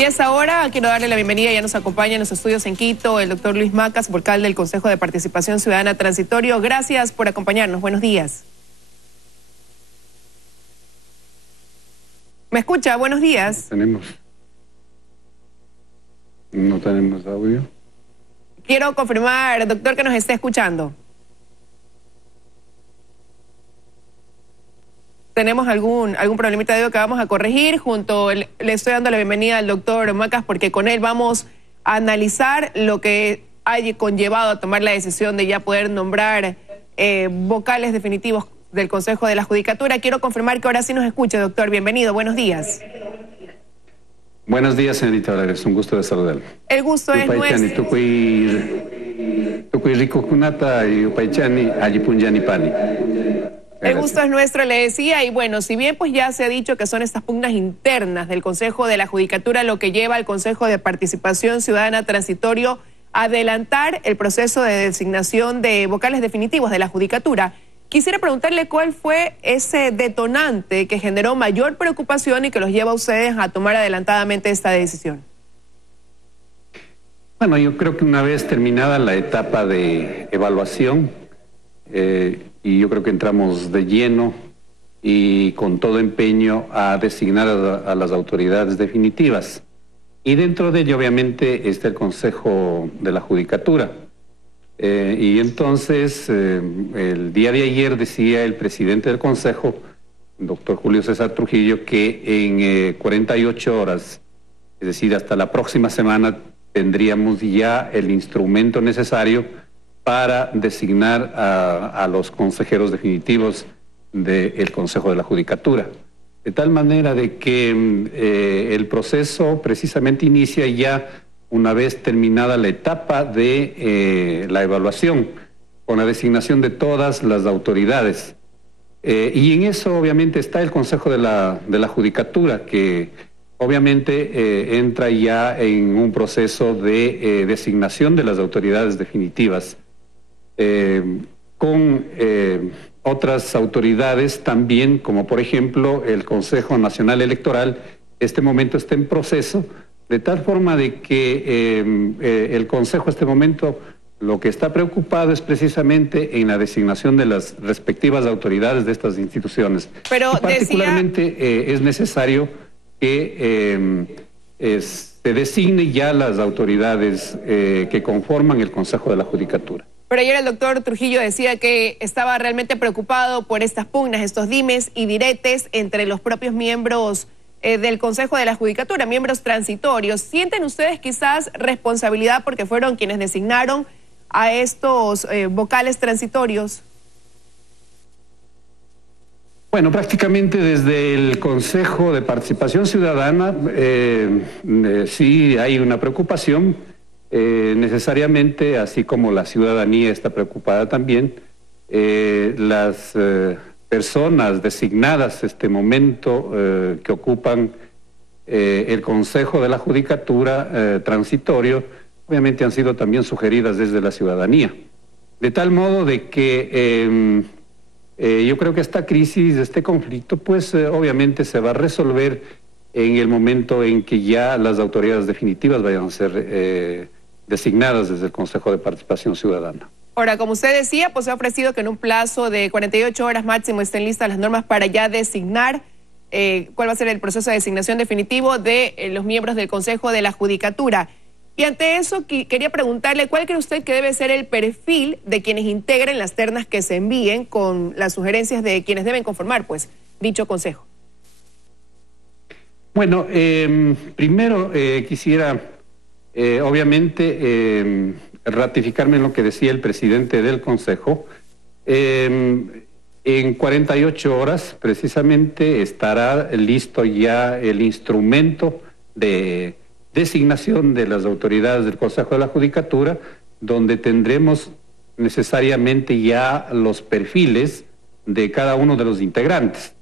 Y a esta hora quiero darle la bienvenida, ya nos acompaña en los estudios en Quito el doctor Luis Macas, vocal del Consejo de Participación Ciudadana Transitorio. Gracias por acompañarnos. Buenos días. ¿Me escucha? Buenos días. No tenemos audio. Quiero confirmar, doctor, que nos esté escuchando. Tenemos algún problemita de audio que vamos a corregir. Le estoy dando la bienvenida al doctor Macas porque con él vamos a analizar lo que haya conllevado a tomar la decisión de ya poder nombrar vocales definitivos del Consejo de la Judicatura. Quiero confirmar que ahora sí nos escucha, doctor. Bienvenido, buenos días. Buenos días, señorita Valeria, es un gusto de saludarle. El gusto es nuestro. Tukuy rico kunata y upaychani ayipunjani pani. El gusto es nuestro, le decía, y bueno, si bien pues ya se ha dicho que son estas pugnas internas del Consejo de la Judicatura lo que lleva al Consejo de Participación Ciudadana Transitorio a adelantar el proceso de designación de vocales definitivos de la Judicatura, quisiera preguntarle cuál fue ese detonante que generó mayor preocupación y que los lleva a ustedes a tomar adelantadamente esta decisión. Bueno, yo creo que una vez terminada la etapa de evaluación, y yo creo que entramos de lleno y con todo empeño a designar a las autoridades definitivas. Y dentro de ello, obviamente, está el Consejo de la Judicatura. Y entonces, el día de ayer decía el presidente del Consejo, el doctor Julio César Trujillo, que en 48 horas, es decir, hasta la próxima semana, tendríamos ya el instrumento necesario para designar a los consejeros definitivos del Consejo de la Judicatura. De tal manera de que el proceso precisamente inicia ya una vez terminada la etapa de la evaluación, con la designación de todas las autoridades. Y en eso obviamente está el Consejo de la Judicatura, que obviamente entra ya en un proceso de designación de las autoridades definitivas, con otras autoridades también, como por ejemplo el Consejo Nacional Electoral. Este momento está en proceso, de tal forma de que el Consejo este momento lo que está preocupado es precisamente en la designación de las respectivas autoridades de estas instituciones. Pero y particularmente es necesario que se designe ya las autoridades que conforman el Consejo de la Judicatura. Pero ayer el doctor Trujillo decía que estaba realmente preocupado por estas pugnas, estos dimes y diretes entre los propios miembros del Consejo de la Judicatura, miembros transitorios. ¿Sienten ustedes quizás responsabilidad porque fueron quienes designaron a estos vocales transitorios? Bueno, prácticamente desde el Consejo de Participación Ciudadana sí hay una preocupación. Necesariamente, así como la ciudadanía está preocupada también, las personas designadas este momento que ocupan el Consejo de la Judicatura transitorio, obviamente han sido también sugeridas desde la ciudadanía. De tal modo de que yo creo que esta crisis, este conflicto, pues obviamente se va a resolver en el momento en que ya las autoridades definitivas vayan a ser designadas desde el Consejo de Participación Ciudadana. Ahora, como usted decía, pues se ha ofrecido que en un plazo de 48 horas máximo estén listas las normas para ya designar cuál va a ser el proceso de designación definitivo de los miembros del Consejo de la Judicatura. Y ante eso, quería preguntarle, ¿cuál cree usted que debe ser el perfil de quienes integren las ternas que se envíen con las sugerencias de quienes deben conformar, pues, dicho Consejo? Bueno, primero quisiera, obviamente, ratificarme en lo que decía el presidente del Consejo. En 48 horas, precisamente, estará listo ya el instrumento de designación de las autoridades del Consejo de la Judicatura, donde tendremos necesariamente ya los perfiles de cada uno de los integrantes.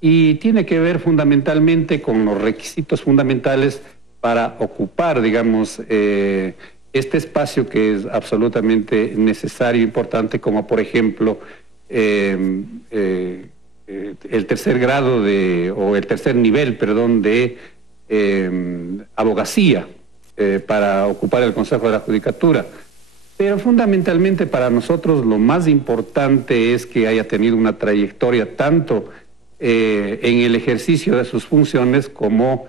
Y tiene que ver fundamentalmente con los requisitos fundamentales para ocupar, digamos, este espacio que es absolutamente necesario e importante, como por ejemplo el tercer grado o el tercer nivel, perdón, de abogacía para ocupar el Consejo de la Judicatura. Pero fundamentalmente para nosotros lo más importante es que haya tenido una trayectoria tanto en el ejercicio de sus funciones como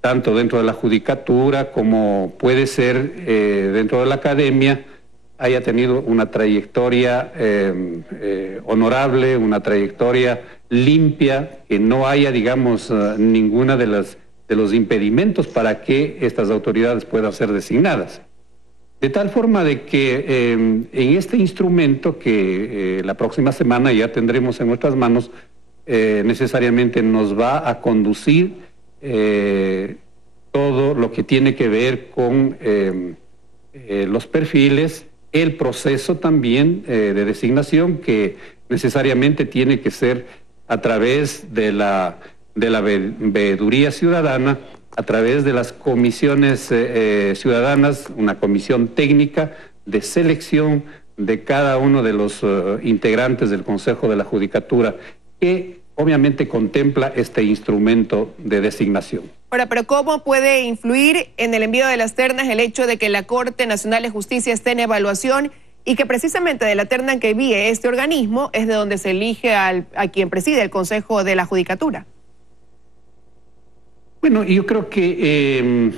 tanto dentro de la Judicatura como puede ser dentro de la academia, haya tenido una trayectoria honorable, una trayectoria limpia, que no haya, digamos, ninguna de los impedimentos para que estas autoridades puedan ser designadas. De tal forma de que en este instrumento que la próxima semana ya tendremos en nuestras manos, necesariamente nos va a conducir todo lo que tiene que ver con los perfiles, el proceso también de designación, que necesariamente tiene que ser a través de la veeduría ciudadana, a través de las comisiones ciudadanas, una comisión técnica de selección de cada uno de los integrantes del Consejo de la Judicatura, que obviamente contempla este instrumento de designación. Ahora, pero ¿cómo puede influir en el envío de las ternas el hecho de que la Corte Nacional de Justicia esté en evaluación y que precisamente de la terna que envíe este organismo es de donde se elige a quien preside el Consejo de la Judicatura? Bueno, yo creo que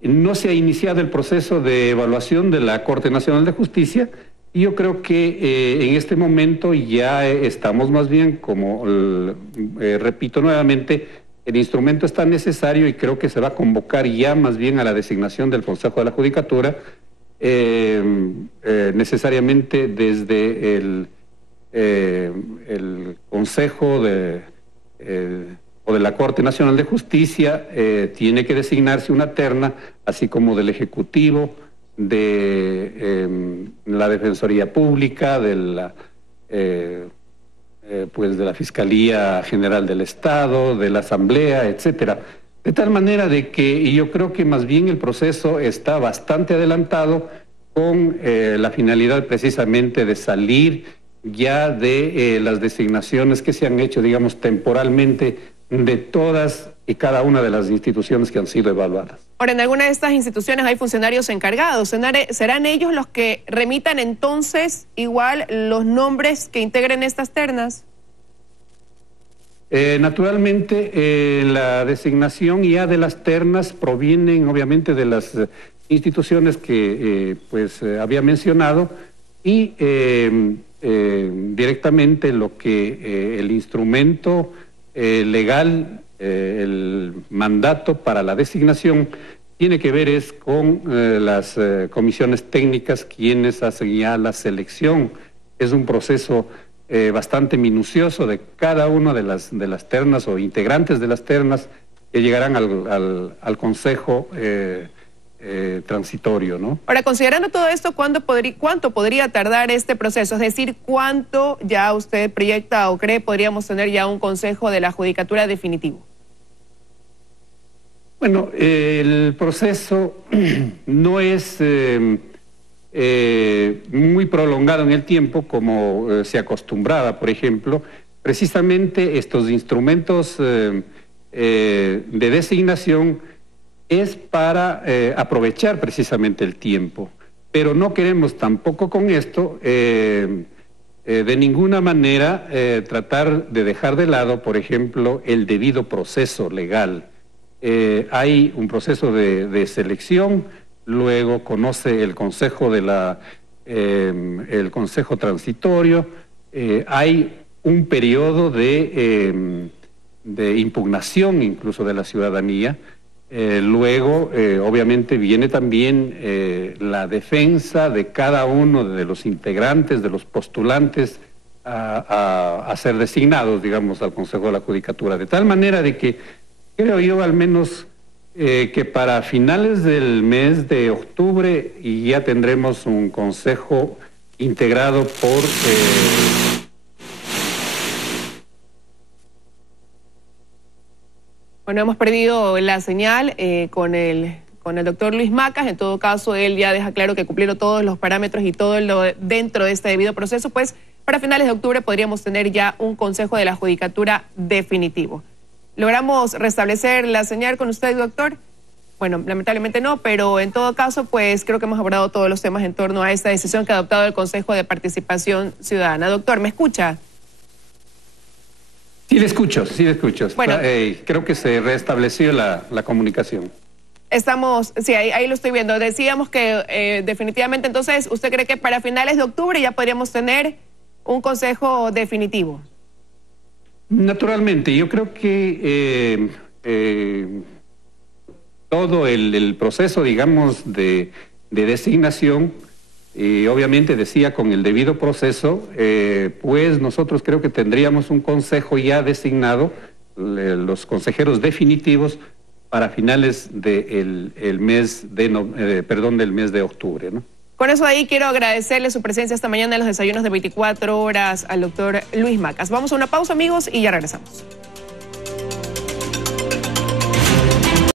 no se ha iniciado el proceso de evaluación de la Corte Nacional de Justicia, y yo creo que en este momento ya estamos más bien, como repito nuevamente, el instrumento está necesario y creo que se va a convocar ya más bien a la designación del Consejo de la Judicatura, necesariamente desde el Consejo o de la Corte Nacional de Justicia tiene que designarse una terna, así como del Ejecutivo, de la Defensoría Pública, de la Fiscalía General del Estado, de la Asamblea, etcétera. De tal manera de que yo creo que más bien el proceso está bastante adelantado, con la finalidad precisamente de salir ya de las designaciones que se han hecho, digamos, temporalmente, de todas y cada una de las instituciones que han sido evaluadas. Ahora, en alguna de estas instituciones hay funcionarios encargados. ¿Serán ellos los que remitan entonces igual los nombres que integren estas ternas? Naturalmente, la designación ya de las ternas provienen obviamente de las instituciones que había mencionado, y directamente lo que el instrumento legal, el mandato para la designación, tiene que ver es con las comisiones técnicas, quienes hacen ya la selección. Es un proceso bastante minucioso de cada una de las ternas o integrantes de las ternas que llegarán al Consejo transitorio, ¿no? Ahora, considerando todo esto, ¿cuánto podría tardar este proceso? Es decir, ¿cuánto ya usted proyecta o cree podríamos tener ya un Consejo de la Judicatura definitivo? Bueno, el proceso no es muy prolongado en el tiempo como se acostumbraba, por ejemplo. Precisamente estos instrumentos de designación es para aprovechar precisamente el tiempo, pero no queremos tampoco con esto de ninguna manera tratar de dejar de lado, por ejemplo, el debido proceso legal. Hay un proceso de selección, luego conoce el Consejo el Consejo Transitorio, hay un periodo de impugnación incluso de la ciudadanía. Luego, obviamente, viene también la defensa de cada uno de los integrantes, de los postulantes a ser designados, digamos, al Consejo de la Judicatura. De tal manera de que creo yo al menos que para finales del mes de octubre ya tendremos un consejo integrado por... Bueno, hemos perdido la señal con el doctor Luis Macas. En todo caso, él ya deja claro que cumplieron todos los parámetros y todo lo dentro de este debido proceso, pues para finales de octubre podríamos tener ya un Consejo de la Judicatura definitivo. ¿Logramos restablecer la señal con usted, doctor? Bueno, lamentablemente no, pero en todo caso, pues creo que hemos abordado todos los temas en torno a esta decisión que ha adoptado el Consejo de Participación Ciudadana. Doctor, ¿me escucha? Sí, le escucho, sí, le escucho. Bueno, creo que se restableció la comunicación. Sí, ahí lo estoy viendo. Decíamos que definitivamente, entonces, ¿usted cree que para finales de octubre ya podríamos tener un consejo definitivo? Naturalmente, yo creo que todo el proceso, digamos, de designación, obviamente decía con el debido proceso, pues nosotros creo que tendríamos un consejo ya designado, los consejeros definitivos, para finales del mes de octubre, ¿no? Con eso ahí quiero agradecerle su presencia esta mañana en los desayunos de 24 horas al doctor Luis Macas. Vamos a una pausa, amigos, y ya regresamos.